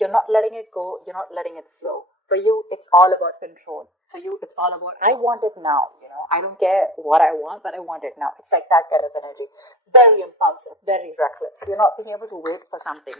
you're not letting it go, you're not letting it flow. For you, it's all about control. For you, it's all about, I want it now, I don't care what I want, but I want it now. It's like that kind of energy. Very impulsive, very reckless. You're not being able to wait for something.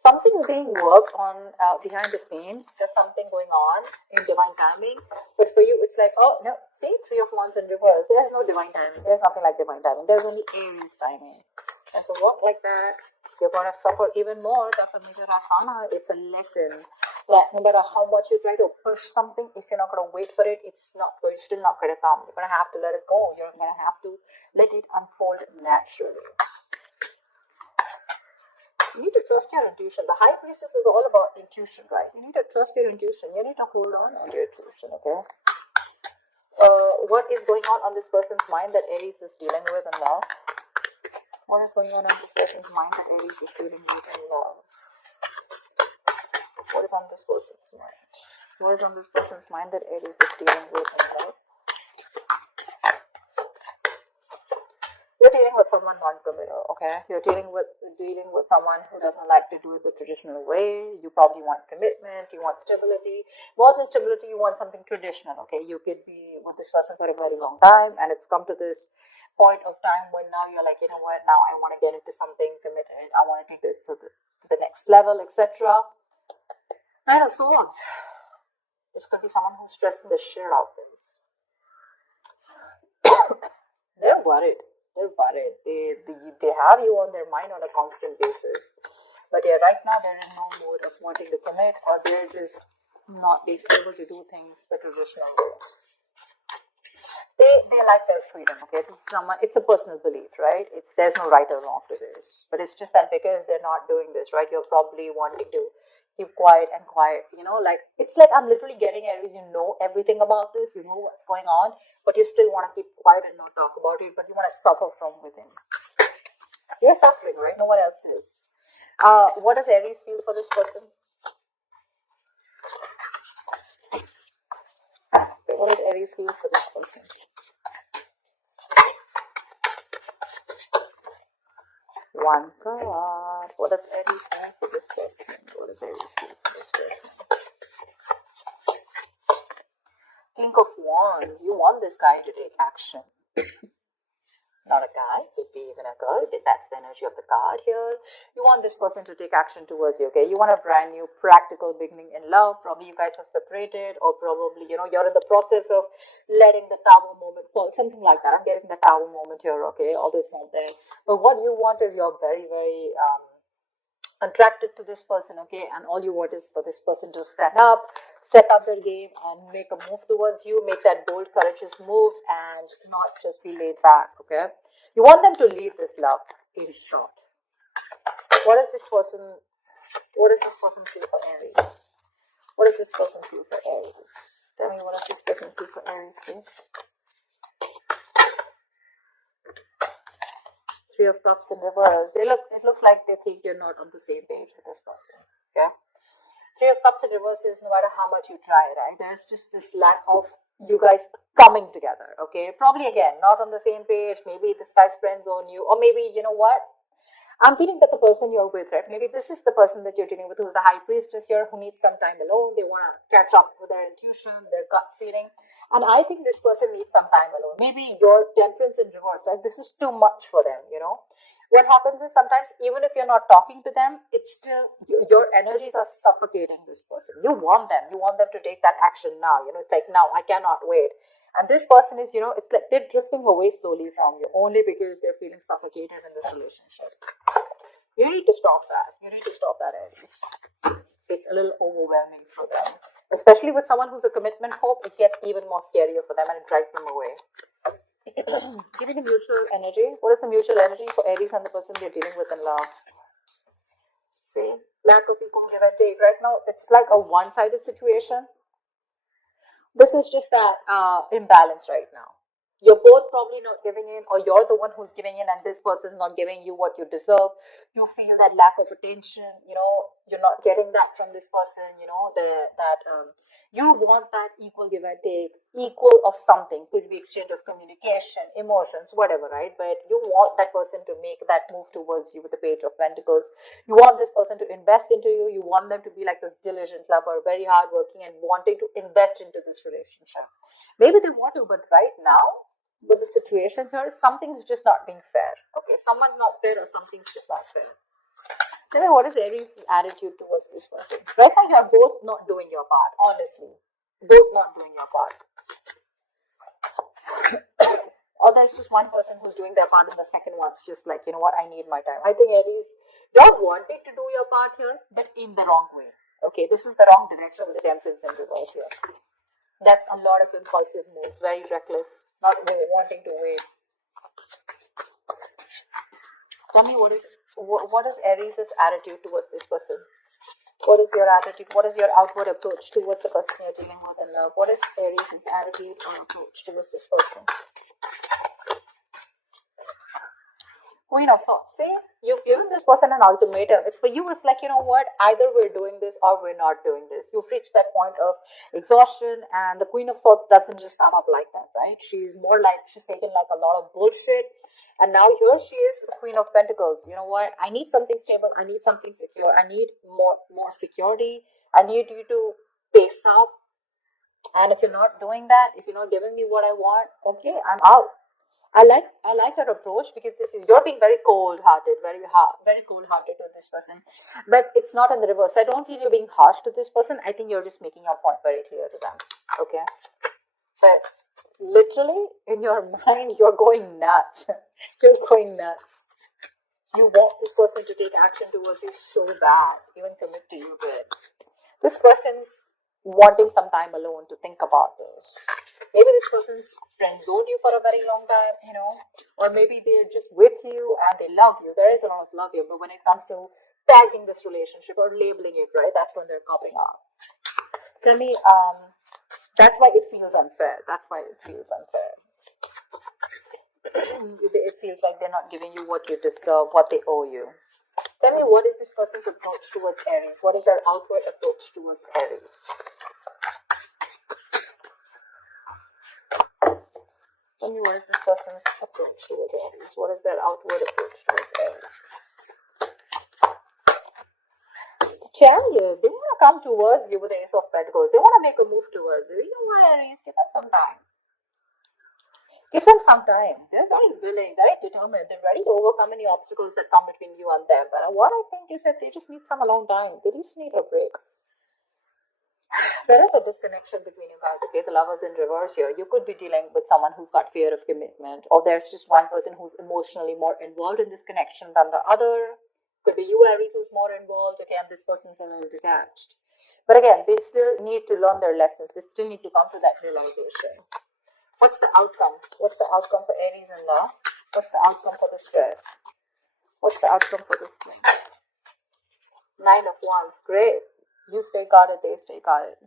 Something is being worked on behind the scenes. There's something going on in divine timing. But for you, it's like, oh, no, see, Three of Wands in reverse. There's no divine timing. There's nothing like divine timing. There's only Aries timing. And so work like that, you're going to suffer even more. That's a major asana. It's a lesson that no matter how much you try to push something, if you're not going to wait for it, it's still not going to come. You're going to have to let it go. You're going to have to let it unfold naturally. You need to trust your intuition. The High Priestess is all about intuition, right? You need to trust your intuition. You need to hold on to your intuition, okay? What is going on this person's mind that Aries is dealing with in love? What is going on in this person's mind that Aries is dealing with in love? What is on this person's mind? What is on this person's mind that Aries is dealing with in love? You're dealing with someone non-committal, okay? You're dealing with someone who doesn't like to do it the traditional way. You probably want commitment, you want stability. More than stability, you want something traditional, okay? You could be with this person for a very long time, and it's come to this point of time when now you're like, you know what, now I want to get into something committed. I want to take this to the next level, etc. Nine of Swords. This could be someone who's stressing the shit out of this. They're worried. They're worried. They have you on their mind on a constant basis. But yeah, right now they're in no mood of wanting to commit, or they're just not being able to do things the traditional way. They like their freedom, okay? It's a personal belief, right? There's no right or wrong to this. But it's just that because they're not doing this, right, you're probably wanting to keep quiet and quiet, like, it's like I'm literally getting Aries, you know everything about this, you know what's going on, but you still want to keep quiet and not talk about it, but you want to suffer from within. You're suffering, right? No one else is. What does Aries feel for this person? What does Aries feel for this person? One card. What does Aries feel for this person? What does Aries feel for this person? King of Wands. You want this guy to take action. Not a guy, could be even a girl. That's the energy of the card here. You want this person to take action towards you, okay? You want a brand new practical beginning in love. Probably you guys have separated, or probably, you're in the process of letting the tower moment fall. Something like that. I'm getting the tower moment here, okay? Although it's not there. But what you want is you're very, very attracted to this person, okay? And all you want is for this person to stand up, step up their game, and make a move towards you, make that bold, courageous move, and not just be laid back, okay? You want them to leave this love, in short. What does this person feel for Aries? What does this person feel for Aries? Tell me, what does this person feel for Aries, please? Three of Cups in reverse. It looks like they think you're not on the same page with this person, okay? Three of Cups in reverse is no matter how much you try, right? There's just this lack of you guys coming together, okay? Probably, again, not on the same page. Maybe this guy's friend zone you, or maybe, you know what? I'm feeling that the person you're with, right? Maybe this is the person that you're dealing with who's the High Priestess here, who needs some time alone. They want to catch up with their intuition, their gut feeling. And I think this person needs some time alone. Maybe your Temperance in reverse, right? This is too much for them, What happens is sometimes, even if you're not talking to them, it's still, your energies are suffocating this person. You want them to take that action now. It's like, now, I cannot wait. And this person is, it's like they're drifting away slowly from you, only because they're feeling suffocated in this relationship. You need to stop that. Aries. It's a little overwhelming for them. Especially with someone who's a commitment hope, it gets even more scarier for them and it drives them away. Give me the mutual energy. What is the mutual energy for Aries and the person they're dealing with in love? See? Lack of equal give and take. Right now, it's like a one-sided situation. This is just that imbalance right now. You're both probably not giving in, or you're the one who's giving in and this person's not giving you what you deserve. You feel that lack of attention, you're not getting that from this person, you know, you want that equal give and take, equal of something, could be exchange of communication, emotions, whatever, right? But you want that person to make that move towards you with the Page of Pentacles. You want this person to invest into you. You want them to be like this diligent lover, very hardworking and wanting to invest into this relationship. Maybe they want to, but right now, with the situation here, something's just not being fair. Okay, someone's not fair or something's just not fair. Tell me, what is Aries' attitude towards this person? Right now, you're both not doing your part, honestly. Both not doing your part. Or there's just one person who's doing their part and the second one's just like, you know what, I need my time. I think Aries, you're wanting to do your part here, but in the wrong way. Okay, this is the wrong direction with the Temperance in reverse here. That's a lot of impulsive moves, very reckless, not wanting to wait. Tell me, what is Aries' attitude towards this person? What is your attitude? What is your outward approach towards the person you're dealing with in love? What is Aries' attitude or approach towards this person? Queen of Swords. See, you've given this person an ultimatum. It's for you, it's like, you know what, either we're doing this or we're not doing this. You've reached that point of exhaustion, and the Queen of Swords doesn't just come up like that, right? She's more like, she's taken like a lot of bullshit, and now here she is with the Queen of Pentacles. You know what, I need something stable, I need something secure, I need more security, I need you to pace up, and if you're not doing that, if you're not giving me what I want, okay, I'm out. I like her approach, because this is, you're being very cold-hearted, very cold-hearted to this person, but it's not in the reverse. I don't feel you're being harsh to this person. I think you're just making your point very clear to them. Okay, but literally in your mind, you're going nuts. You're going nuts. You want this person to take action towards you so bad, even commit to you, but this person's wanting some time alone to think about this. Maybe this person's friend zoned you for a very long time, you know, or maybe they're just with you and they love you. There is a lot of love here, but when it comes to tagging this relationship or labeling it, right, that's when they're copping up. Tell me, that's why it feels unfair. That's why it feels unfair. It feels like they're not giving you what you deserve, what they owe you. Tell me, what is this person's approach towards Aries? What is their outward approach towards Aries? Tell me, what is this person's approach towards Aries? What is their outward approach towards Aries? Chariot, they want to come towards you with the Ace of Pentacles. They want to make a move towards you. You know what, Aries? Give them some time. Give them some time. They're very willing, very determined. They're ready to overcome any obstacles that come between you and them. But what I think is that they just need some alone time. They just need a break. There is a disconnection between you guys. Okay, the Lovers in reverse here. You could be dealing with someone who's got fear of commitment, or there's just one person who's emotionally more involved in this connection than the other. Could be you, Aries, who's more involved. Okay, and this person's a little detached. But again, they still need to learn their lessons. They still need to come to that realization. What's the outcome? What's the outcome for Aries in love? What's the outcome for the spread? What's the outcome for the spread? 9 of Wands. Great. You stay guarded, they stay guarded.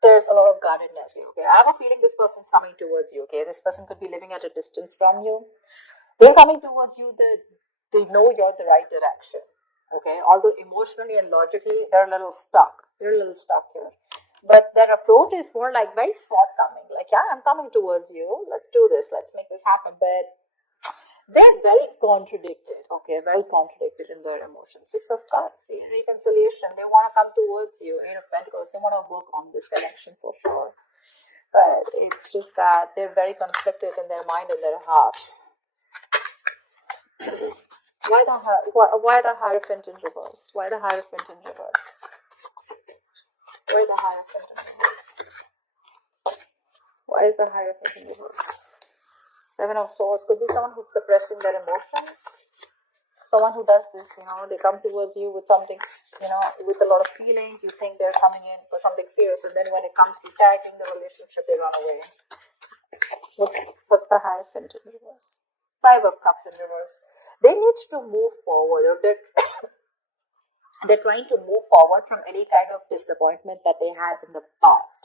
There's a lot of guardedness here, okay? I have a feeling this person's coming towards you, okay? This person could be living at a distance from you. They're coming towards you, they know you're the right direction, okay? Although emotionally and logically, they're a little stuck. They're a little stuck here. But their approach is more like very forthcoming. Like, yeah, I'm coming towards you. Let's do this. Let's make this happen. But they're very contradicted, okay? Very contradicted in their emotions. 6 of Cups, see, reconciliation. They want to come towards you. 8 of Pentacles, they want to work on this connection for sure. But it's just that they're very conflicted in their mind and their heart. Why the Hierophant in reverse? Why the Hierophant in reverse? Why the Hierophant in reverse? Why is the Hierophant in reverse? 7 of Swords. Could be someone who's suppressing their emotions. Someone who does this, you know, they come towards you with something, you know, with a lot of feelings. You think they're coming in for something serious, and then when it comes to tagging the relationship, they run away. What's the Hierophant in reverse? 5 of Cups in reverse. They need to move forward, or they're trying to move forward from any kind of disappointment that they had in the past.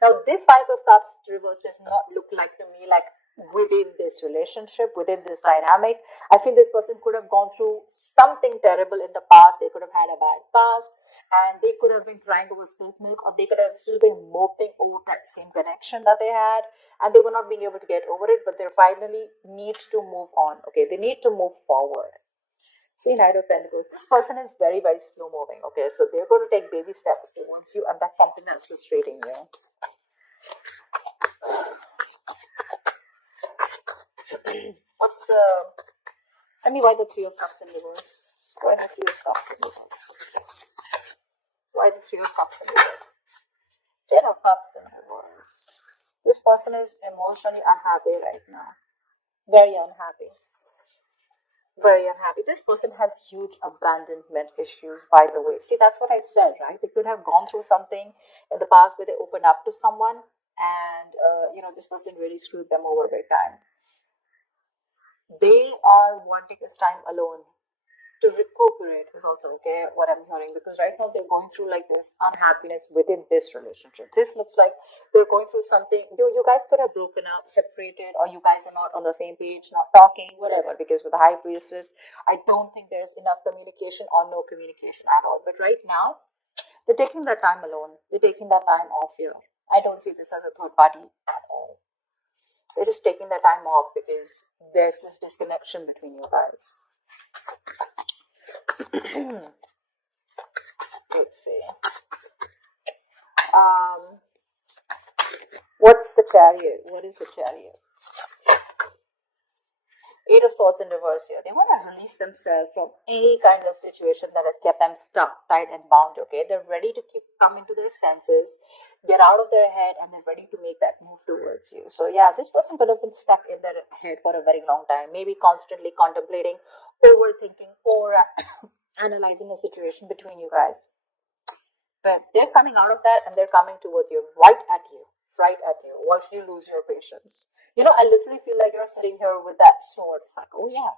Now, this 5 of Cups reverse does not look like to me like within this relationship, within this dynamic. I feel this person could have gone through something terrible in the past. They could have had a bad past, and they could have been crying over spilt milk, or they could have still been moping over that same connection that they had, and they were not being able to get over it, but they finally need to move on. Okay, they need to move forward. See, Knight of Pentacles. This person is very, very slow moving. Okay, so they're going to take baby steps towards you, and that's something that's frustrating you. What's the? Tell me why the Three of Cups in reverse. Why the Three of Cups in reverse? Why the Three of Cups in reverse? Ten of Cups in reverse. This person is emotionally unhappy right now. Very unhappy. Very unhappy. This person has huge abandonment issues, by the way. See, that's what I said, right? They could have gone through something in the past where they opened up to someone, and this person really screwed them over big time. They are wanting this time alone to recuperate is also okay, what I'm hearing, because right now they're going through like this unhappiness within this relationship. This looks like they're going through something. You guys could have broken up, separated, or you guys are not on the same page, not talking, whatever, because with the High Priestess, I don't think there's enough communication or no communication at all. But right now, they're taking that time alone. They're taking that time off here. I don't see this as a third party at all. They're just taking that time off because there's this disconnection between you guys. Let's see. What's the Chariot? What is the Chariot? Eight of Swords in reverse here. They want to release themselves from any kind of situation that has kept them stuck, tight, and bound. Okay, they're ready to come into their senses, get out of their head, and they're ready to make that move towards you. So yeah, this person could have been stuck in their head for a very long time, maybe constantly contemplating, overthinking, or analyzing a situation between you guys. But they're coming out of that and they're coming towards you, right at you, once you lose your patience. I literally feel like you're sitting here with that sword. It's like, oh yeah,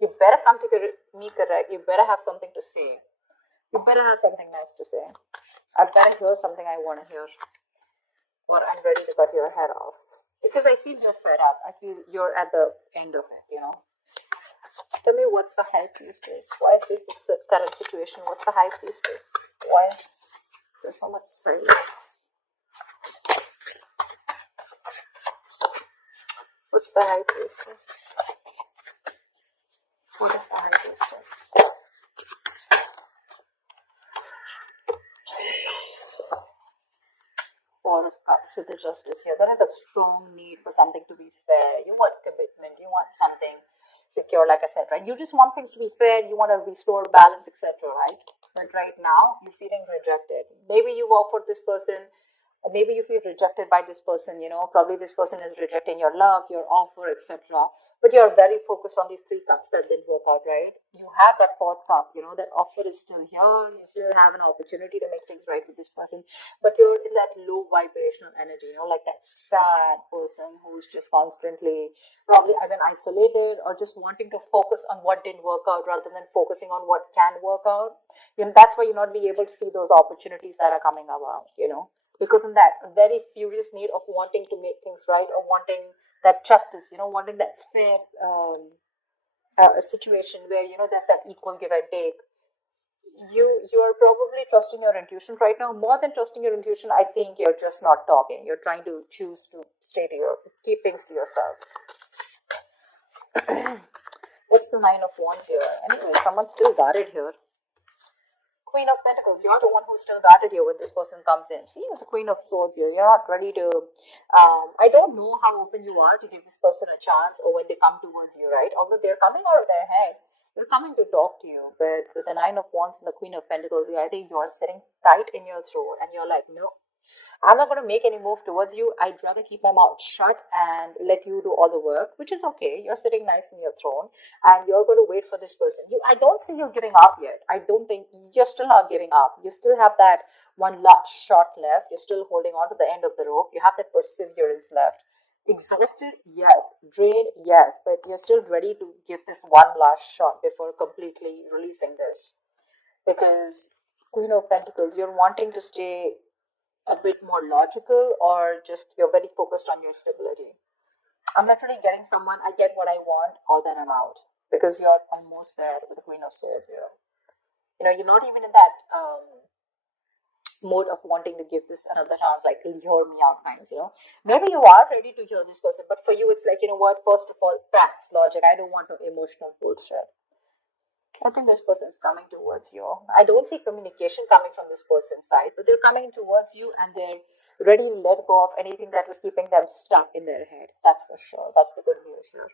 you better come to me correct. You better have something to say. You better have something nice to say. I better hear something I want to hear. Or I'm ready to cut your head off. Because I feel you're fed up. I feel you're at the end of it, Tell me, what's the High Priestess? Why is this the current situation? What's the High Priestess? Why is there so much silence? What's the High Priestess? What is the High Priestess? Four of Cups with the Justice here. There is a strong need for something to be fair. You want commitment. You want something secure, like I said, right? You just want things to be fair. You want to restore balance, etc., right? But right now, you're feeling rejected. Maybe you've offered this person, maybe you feel rejected by this person, probably this person is rejecting your love, your offer, etc. But you're very focused on these three cups that didn't work out, right? You have that fourth cup, that offer is still here. You still have an opportunity to make things right with this person, but you're in that low vibrational energy, like that sad person who's just constantly probably either isolated or just wanting to focus on what didn't work out rather than focusing on what can work out. That's why you're not being able to see those opportunities that are coming around, because in that very furious need of wanting to make things right, or wanting that justice, wanting that fair situation where there's that equal give and take. You are probably trusting your intuition right now. More than trusting your intuition, I think you're just not talking. You're trying to choose to keep things to yourself. What's the Nine of Wands here? Anyway, someone's still guarded here. Queen of Pentacles, you're the one who's still guarded here when this person comes in. See, with the Queen of Swords here, you're not ready to, I don't know how open you are to give this person a chance, or when they come towards you, right? Although they're coming out of their head, they're coming to talk to you. But with the Nine of Wands and the Queen of Pentacles here, I think you're sitting tight in your throat and you're like, no, I'm not going to make any move towards you. I'd rather keep my mouth shut and let you do all the work, which is okay. You're sitting nice in your throne and you're going to wait for this person. I don't see you giving up yet. I don't think you're still not giving up. You still have that one last shot left. You're still holding on to the end of the rope. You have that perseverance left. Exhausted? Yes. Drained? Yes. But you're still ready to give this one last shot before completely releasing this. Because Queen of Pentacles, you're wanting to stay a bit more logical, or just you're very focused on your stability. I'm literally getting someone, I get what I want, or then I'm out. because you're almost there with the Queen of Swords here. You're not even in that mode of wanting to give this another chance, like hear me out kinds. Maybe you are ready to hear this person, but for you it's like, what, first of all, facts, logic. I don't want no emotional bullshit. I think this person is coming towards you. I don't see communication coming from this person's side, but they're coming towards you and they're ready to let go of anything that was keeping them stuck in their head. That's for sure. That's the good news here.